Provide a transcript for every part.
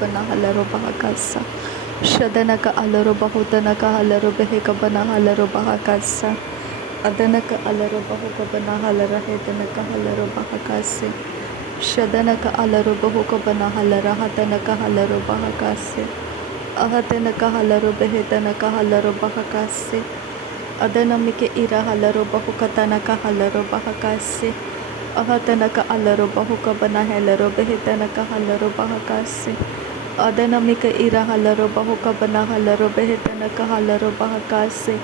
bana halaro bahakasa. Shadanaka alaro bahutanaka halaro beheka bana halaro bahakasa. Adanaka alaro bahuka bana halara hedanaka halaro bahakase. Shadanaka alaro bahuka bana halara hatanaka halaro bahakase. Ahatanaka halaro behetanaka halaro bahakase. Adanamike ira halaro bahukatanaka halaro bahakase. Ahatanaka alaro bahuka bana halaro behetanaka halaro bahakase. Adanamika ira halaro bahuka bana halaro behetanaka halaro bahakase.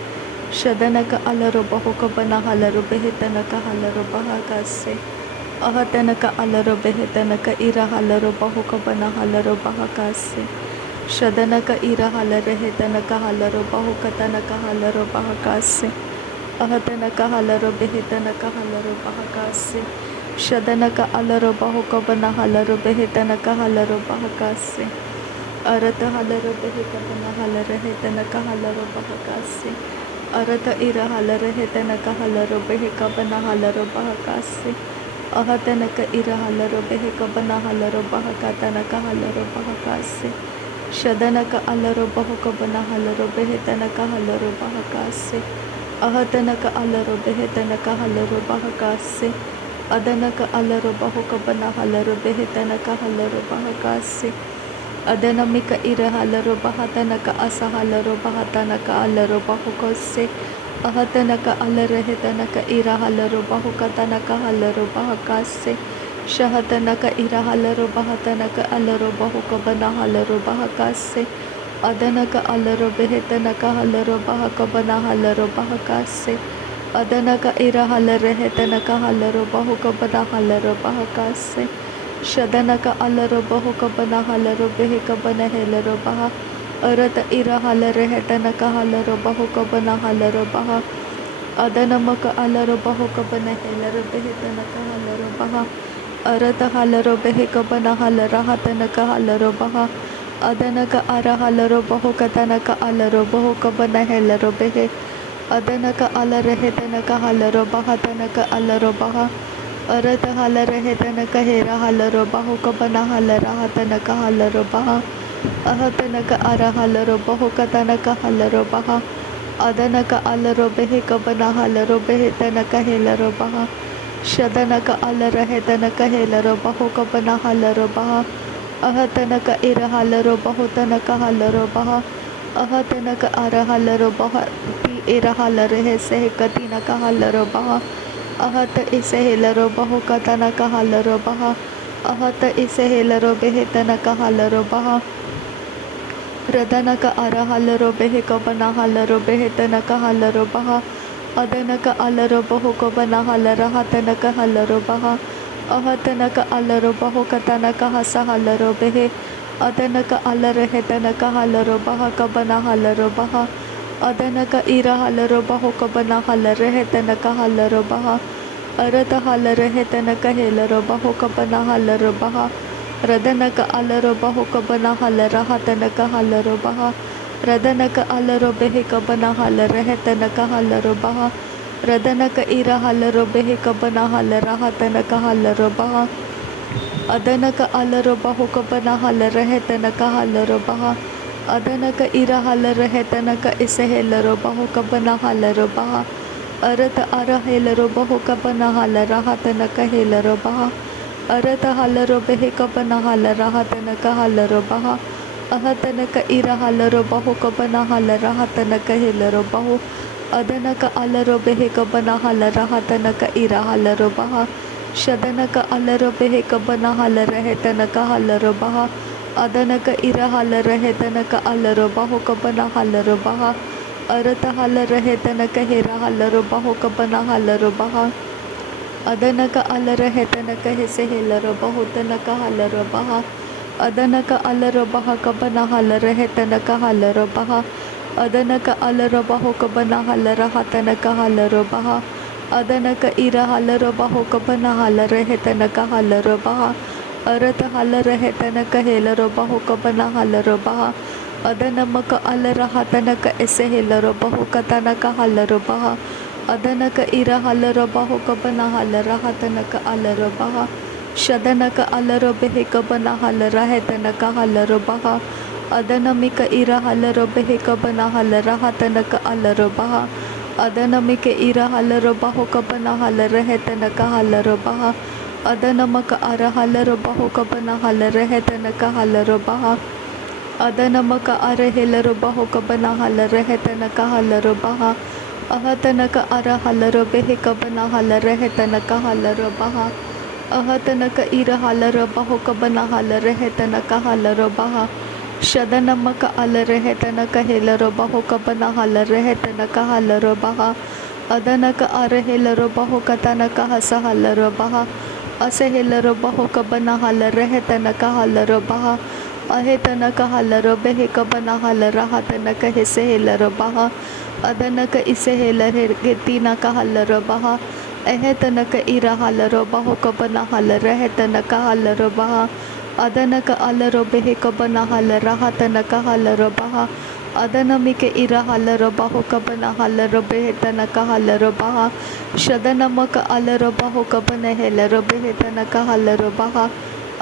Shadanaka alaro bahuka bana halaro behetanaka halaro bahakase. Ahatanaka alaro behetanaka ira halaro bahuka bana halaro bahakase. Shadanaka ira halaro hetanaka halaro bahukatanaka halaro bahakase. Ahatanaka halaro behetanaka halaro bahakase. Shadanaka alaro bahuka bana halaro behetanaka halaro bahakase. Arata halaro beheka bana halaro hetanaka halaro bahakase. Arata ira halaro hetanaka halaro beheka bana halaro bahakase. Ahatanaka ira halaro beheka bana halaro bahakatanaka halaro bahakase. Shadanaka alaro bahuka bana halaro behetanaka halaro bahakase. Ahatanaka alaro behetanaka halaro bahakase. Adanaka alaro bahuka bana halaro behetanaka halaro bahakase. Adanamika ira halaro bahatanaka asa halaro bahatanaka alaro bahukose. Ahatanaka alaro hetanaka ira halaro bahukatanaka halaro bahakase. Shahatanaka ira halaro bahatanaka alaro bahuka bana halaro bahakase. Adanaka alaro behetanaka halaro bahaka bana halaro bahakase. Adanaka ira halaro hetanaka halaro bahuka bana halaro bahakase. Shadanaka alaro bahuka bana halaro beheka bana halaro baha. Arata ira halaro hetanaka halaro bahuka bana halaro baha. Adanamaka alaro bahuka bana halaro behetanaka halaro baha. Arata halaro beheka bana halara hatanaka halaro baha. Adanaka ara halaro bahuka tanaka alaro bahuka bana halaro behe. Adanaka alaro hetanaka halaro baha tanaka alaro baha. Arata halaro hetanaka hera halaro bahuka bana halara hatanaka halaro baha. Ahatanaka ara halaro bahuka tanaka halaro baha. Adanaka alaro beheka bana halaro behetanaka helaro baha. Shadanaka alaro hetanaka helaro bahuka bana halaro baha. Ahatanaka ira halaro bahutanaka halaro baha. Ahatanaka ara halaro baha ti ira halaro hese katinaka halaro baha. Ahata ise helaro bahuka tanaka halaro baha. Ahata ise helaro behetanaka halaro baha. Radanaka ara halaro beheka bana halaro behetanaka halaro baha. Adanaka alaro bahuka bana halara hatanaka halaro baha. Ahatanaka alaro bahuka tanaka hasa halaro behe. Adanaka alaro hetanaka halaro bahaka bana halaro baha. Adanaka ira halaro bahuka bana halaro hetanaka halaro baha. Arata halaro hetanaka helaro bahuka bana halaro baha. Radanaka alaro bahuka bana halara hatanaka halaro baha. Radanaka alaro beheka bana halara hetanaka halaro baha. Radanaka ira halaro beheka bana halara hatanaka halaro baha. Adanaka alaro bahuka bana halara hetanaka halaro baha. Adanaka ira halaro hetanaka ise helaro bahuka bana halaro baha. Arata ara helaro bahuka bana halara hatanaka helaro baha. Arata halaro beheka bana halara hatanaka halaro baha. Ahatanaka ira halaro bahuka bana halara hatanaka helaro bahu. Adanaka alaro beheka bana halara hatanaka ira halaro baha. Shadanaka alaro beheka bana halara hetanaka halaro baha. Adanaka ira halara hetanaka alaro bahuka bana halaro baha. Arata halara hetanaka hera halaro bahuka bana halaro baha. Adanaka alara hetanaka hese helaro bahutanaka halaro baha. Adanaka alaro bahaka bana halara hetanaka halaro baha. Adanaka alaro bahuka bana halara hatanaka halaro baha. Adanaka ira halaro bahuka bana halara hetanaka halaro baha. Arata halara hetanaka helaro bahuka bana halaro baha. Adanamaka alara hatanaka ese helaro bahuka tanaka halaro baha. Adanaka ira halaro bahuka bana halara hatanaka alaro baha. शदनक अलरो बेहेक बना हल रहे तनक हलरो बहा अदनमिक इरा हलरो बेहेक बना हल रहा तनक अलरो बहा अदनमिक इरा हलरो बहो कबना हल रहे तनक हलरो बहा अदनमक अर हलरो बहो कबना हल रहे तनक हलरो बहा अदनमक अर हेलरो बहो कबना हल रहे तनक हलरो बहा अहतनक अर हलरो बेहेक बना हल रहे तनक हलरो बहा अहतनक इर हलरो बहो कबना हल रहे तनक हलरो बहा शदनमक अल रहे तनक हेलरो बहो कबना हल रहे तनक हलरो बहा अदनक अर हेलरो बहो कतनक हस हलरो बहा असे हेलरो बहो कबना हल रहे तनक हलरो बहा अहे तनक हलरो बेहे कबना हल रहा तनक हेसे हेलरो बहा अदनक इसे हेलर तीनक हलरो बहा अहे तनक इरा हलरो बहो कबना हल रहे तनक हलरो बहा अदनक अलरो बेहे कबना हल रहा तनक हलरो बहा अदनमिक इरा हलरो बहो कबना हलरो बेहे तनक हलरो बहा शदनमक अलरो बहो कबना हेलरो बेहे तनक हलरो बहा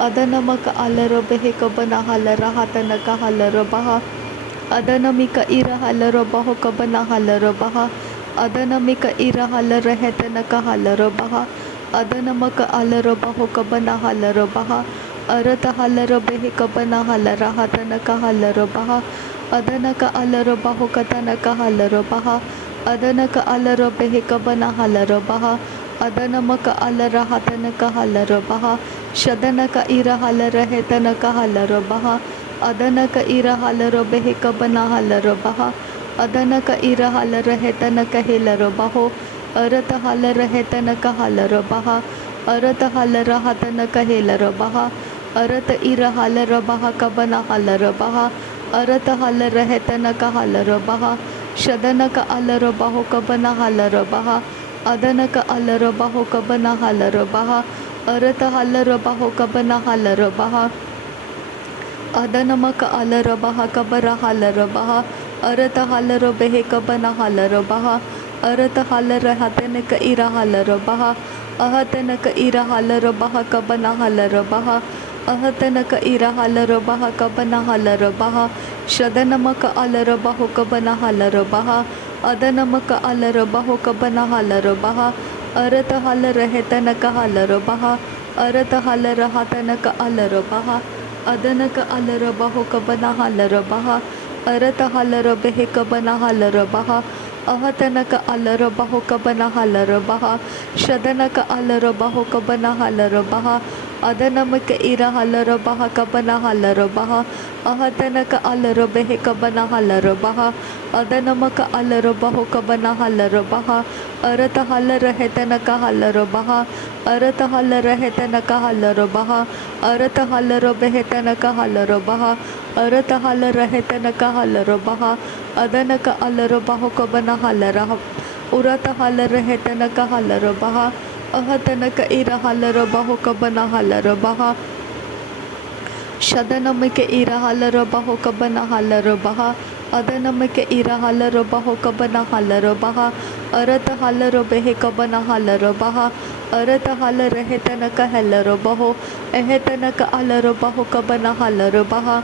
अदनमक अलरो बेहे कबना हल रहा तनक हलरो बहा अदनमिक इरा हलरो बहो कबना हलरो बहा अदनमिक इरा हल रहे तनक हलरो बहा अदनमक अलरो बहो कबना हलरो बहा अरत हलरो बेहे कबना हल रहा तनक हलरो बहा अदनक अलरो बहो कतनक हलरो बहा अदनक अलरो बेहे कबना हलरो बहा अदनमक अल रहा तनक हलरो बहा शदनक इर हल रहे तनक हलरो बहा अदनक इर हलरो बेहे कबना हलरो बहा अदनक इर हल रहे तनक हेलरो बहो अरत हल रहे तनक हलरो बहा अरत हल रहा तनक हेलरो बहा अरत इर हलरो बहा कबना हलरो बहा अरत हल रहे तनक हलरो बहा शदनक अलरो बहो कबना हलरो बहा अदनक अलरो बहो कबना हलरो बहा अरत हलरो बहो कबना हलरो बहा अदनमक अलरो बहा कबरा हलरो बहा अरत हलरो बेहे कबना हलरो बहा अरत हलर हतनक इरा हलरो बहा अहतनक इरा हलरो बहा कबना हलरो बहा अहतनक इरा हलरो बहा कबना हलरो बहा शदनमक अलरो बहो कबना हलरो बहा अदनमक अलरो बहो कबना हलरो बहा अरत हल रहे तनक हलरो बहा अरत हल रहा तनक अलरो बहा अदनक अलरो बहो कबना हलरो बहा अरत हलरो बेहे कबना हलरो बहा अहतनक अलरो बहो कबना हलरो बहा शदनक अलरो बहो कबना हलरो बहा अदनमक इरा हलरो बहा कबना हलरो बहा अहतनक अलरो बेहे कबना हलरो बहा अदनमक अलरो बहो कबना हलरो बहा अरत हल रहे तनक हलरो बहा अरत हल रहे तनक हलरो बहा अरत हलरो बेहे तनक हलरो बहा अरत हल रहे तनक हलरो बहा अदनक अलरो बहो कबना हलरा उरत हल रहे तनक हलरो बहा अहतनक इरा हलरो बहो कबना हलरो बहा शदनमिक इरा हलरो बहो कबना हलरो बहा अदनमिक इरा हलरो बहो कबना हलरो बहा अरत हलरो बेहे कबना हलरो बहा अरत हल रहे तनक हलरो बहो एहे तनक अलरो बहो कबना हलरो बहा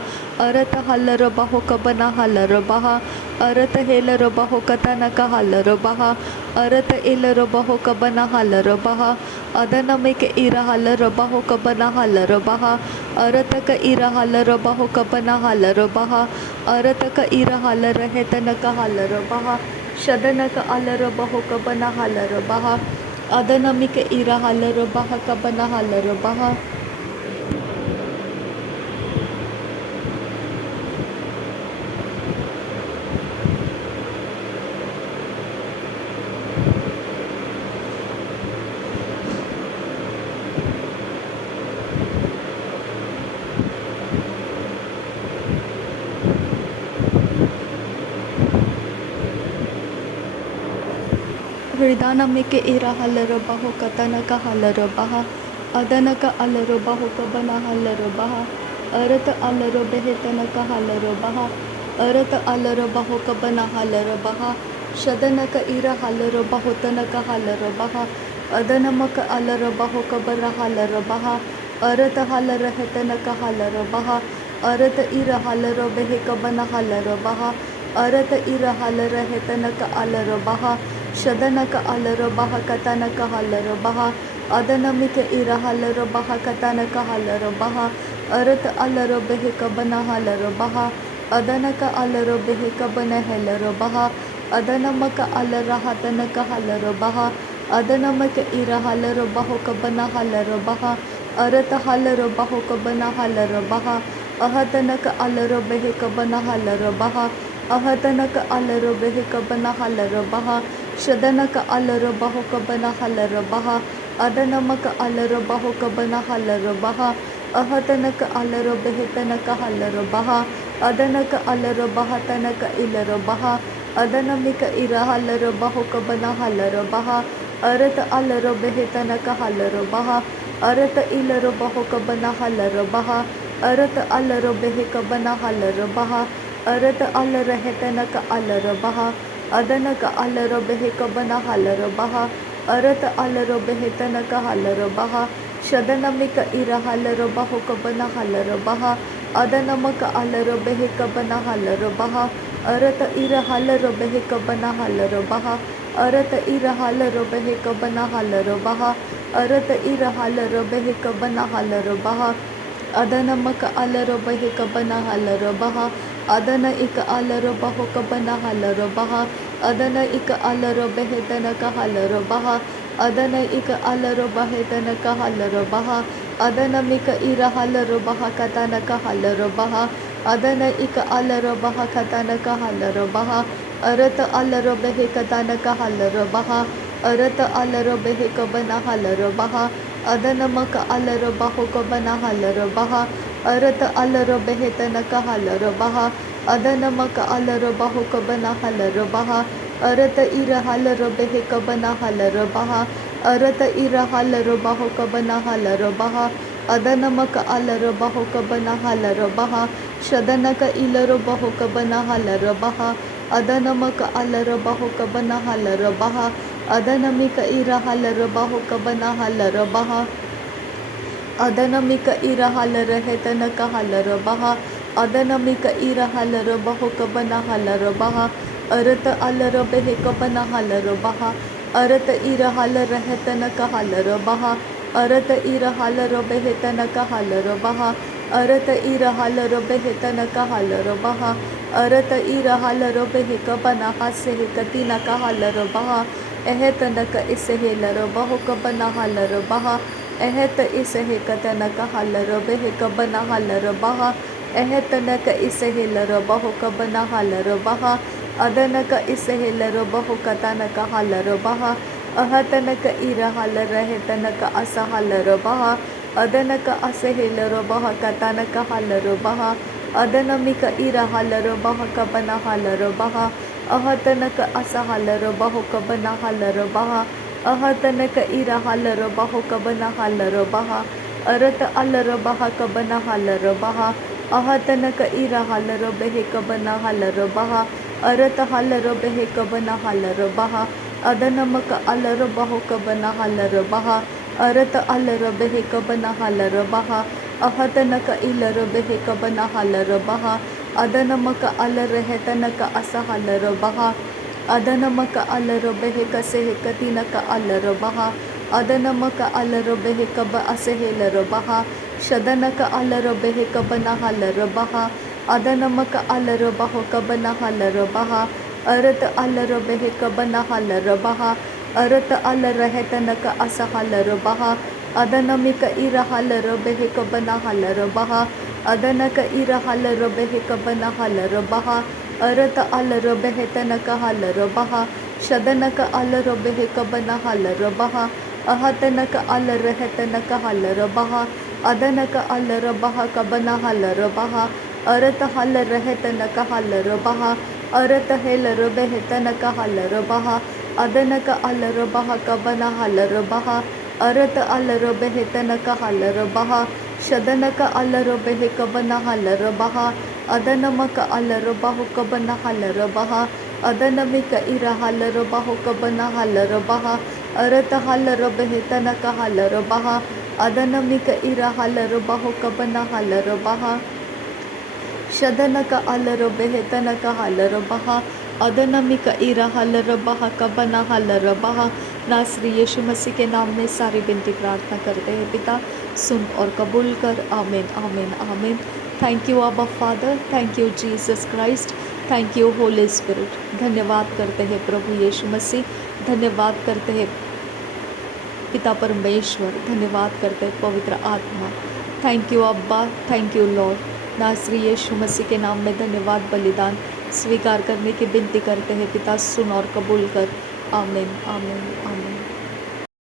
अरत हलरो बहो कबना हलरो बहा अरत हेलरो बहो कतनक हलरो बहा अरत एलरो बहो कबना हलरो बहा अदनमिक इरा हलरो बहो कबना हलरो बहा अरतक इरा हलरो बहो कबना हलरो बहा अरतक इरा हल रहे तनक हलरो बहा शदनक अलरो बहो कबना हलरो बहा अदनमिक इरा हलरो बहा कबना हलरो बहा हृदयनमिक इरा हलरो बहो कतनक हलरो बहा अदनक अलरो बहो कबना हलरो बहा अरत अलरो बेहे तनक हलरो बहा अरत अलरो बहो कबना हलरो बहा शदनक इरा हलरो बहो तनक हलरो बहा अदनमक अलरो बहो कबरा हलरो बहा अरत हलर हेतनक हलर बहा अरत इर हलर बेहक बना हलर बहा अरत इर हलर हेतनक अलर बहा शदनक अलर बहा कतनक हलर बहा अदनमिक इर हलर बहा कतनक हलर बहा अरत अलर बेहक बना हलर बहा अदनक अलर बेहक बना हलर बहा अदनमक अलर हतनक हलर बहा अदनमक इर हलर बहक बना हलर बहा अरत हलर बहक बना हलर बहा अहतनक अलर बेहक बना हलर बहा अहतनक अलर बेहक बना हलर बहा शदनक अलर बहक बना हलर बहा अदनमक अलर बहक बना हलर बहा अहतनक अलर बेहतनक हलर बहा अदनक अलर बहतनक इलर बहा अदनमिक इर हलर बहक बना हलर बहा अरत अलर बेहतनक हलर बहा अरत इलर बहक बना हलर बहा अरत अलर बेहक बना हलर बहा अरत अलर हेतनक अलर बहा अदनक अलर बेहक बना हलर बहा अरत अलर बेहतनक हलर बहा शदनमिक इर हलर बहक बना हलर बहा अदनमक अलर बेहक बना हलर बहा अरत इर हलर बेहक बना हलर बहा अरत इर हलर बेहक बना हलर बहा अरत इर हलर बेहक बना हलर बहा अदनमक अलर बेहक बना हलर बहा अदन इक अलर बहक बना हलर बहा अदन इक अलर बेहतनक हलर बहा अदन इक अलर बेहतनक हलर बहा अदनमिक इर हलर बहा कतनक हलर बहा अदन इक अलर बहा कतनक हलर बहा अरत अलर बेहकतनक हलर बहा अरत अलर बेहक बना हलर बहा अदनमक अलर बहक बना हलर बहा अरत अलर बेहतनक हलर बहा अदनमक अलर बहक बना हलर बहा अरत इर हलर बेहक बना हलर बहा अरत इर हलर बहक बना हलर बहा अदनमक अलर बहक बना हलर बहा शदनक इलर बहक बना हलर बहा अदनमक अलर बहक बना हलर बहा अदनमिक इर हलर बहक बना हलर बहा अदनमिक इर हलर हेतनक हलर बहा अदनमिक इर हलर बहक बना हलर बहा अरत अलर बेहक बना हलर बहा अरत इर हलर हेतनक हलर बहा अरत इर हलर बेहतनक हलर बहा अरत इर हलर बेहतनक हलर बहा अरत इर हलर बेहक बना हसे कतिनक हलर बहा एहतनक इसहेलर बहक बना हलर बहा एहत इसहेकतनक हलर बेहक बना हलर बहा एहतनक इसहेलर बहक बना हलर बहा अदनक इसहेलर बहकतनक हलर बहा अहतनक इर हलर हेतनक असहलर बहा अदनक असहेलर बहकतनक हलर बहा अदनमिक इर हलर बहक बना हलर बहा अहतनक असहलर बहक बना हलर बहा अहतनक इर हलर बहक बना हलर बहा अरत अलर बहक बना हलर बहा अहतनक इर हलर बेहक बना हलर बहा अरत हलर बेहक बना हलर बहा अदनमक अलर बहक बना हलर बहा अरत अलर बेहक बना हलर बहा अहतनक इलर बेहक बना हलर बहा अदनमक अलर हेतनक असहलर बहा अदनमक अलर बेहक सेहकतिनक अलर बहा अदनमक अलर बेहक असहेलर बहा शदनक अलर बेहक बना हलर बहा अदनमक अलर बहक बना हलर बहा अरत अलर बेहक बना हलर बहा अरत अलर हेतनक असहलर बहा अदनमिक इर हलर बेहक बना हलर बहा अदनक इर हलर बेहक बना हलर बहा अरत अलर बेहतनक हलर बहा शदनक अलर बेहक बना हलर बहा अहतनक अलर हेतनक हलर बहा अदनक अलर बहक बना हलर बहा अरत हलर हेतनक हलर बहा अरत हेलर बेहतनक हलर बहा अदनक अलर बहक बना हलर बहा अरत अलर बेहतनक हलर बहा शदनक अलर बेहक बना हलर बहा अदनमक अलर बहक बना हलर बहा अदनमिक इर हलर बहक बना हलर बहा अरत हलर बेहतनक हलर बहा अदनमिक इरा हलरबहो कबना हलरबहा शदनक अलरबेहतनक हलरबहा अदनमिक इरा हलरबहा कबना हलरबहा। नासरी यीशु मसीह के नाम में सारी विनती प्रार्थना करते हैं पिता, सुन और कबूल कर। आमीन आमीन आमीन। थैंक यू आबा father, thank you Jesus Christ, thank you Holi spirit. धन्यवाद करते हैं प्रभु यीशु मसीह, धन्यवाद करते हैं पिता परमेश्वर, धन्यवाद करते हैं पवित्र आत्मा। थैंक यू अब्बा, थैंक यू लॉर्ड। नासरी यीशु मसीह के नाम में धन्यवाद बलिदान स्वीकार करने की विनती करते हैं पिता, सुन और कबूल कर। आमीन आमीन आमीन।